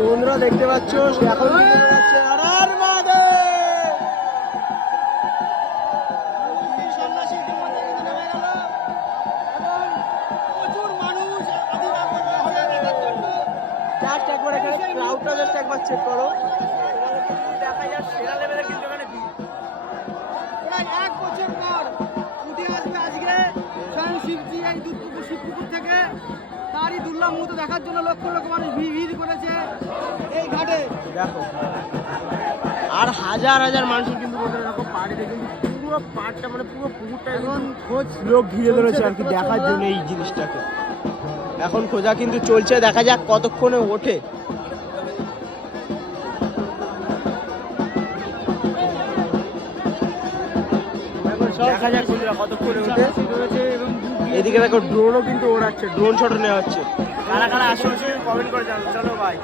তোমরা দেখতে পাচ্ছ এখন ক্রাউডটা জাস্ট একবার চেক করো, দেখা যায় সেরা লেভেলে কিন্তু এখানে প্রায় 1 বছর পর উঠে আসবে আজকে স্বয়ং শিবজি এই শিবপুকুর থেকে। তারই দুর্লভ মুহূর্ত দেখার জন্য লক্ষ লক্ষ মানুষ ভিড় করেছে এই ঘাটে। দেখো আর হাজার হাজার মানুষের কিন্তু এরকম পাড়িতে কিন্তু পুরো পাড়টা মানে পুরো পুকুরটা এখন খোঁজ লোক ঘিরে ধরেছে আর কি দেখার জন্য এই জিনিসটাকে। এখন খোঁজা কিন্তু চলছে, দেখা যাক কতক্ষণে ওঠে। দেখা যাক কতক্ষণে ওঠে। এদিকে দেখো ড্রোনও কিন্তু ওড়াচ্ছে, ড্রোন শট নেওয়া হচ্ছে। কারা কারা আশেপাশে কমেন্ট করে জানো। চলো ভাই।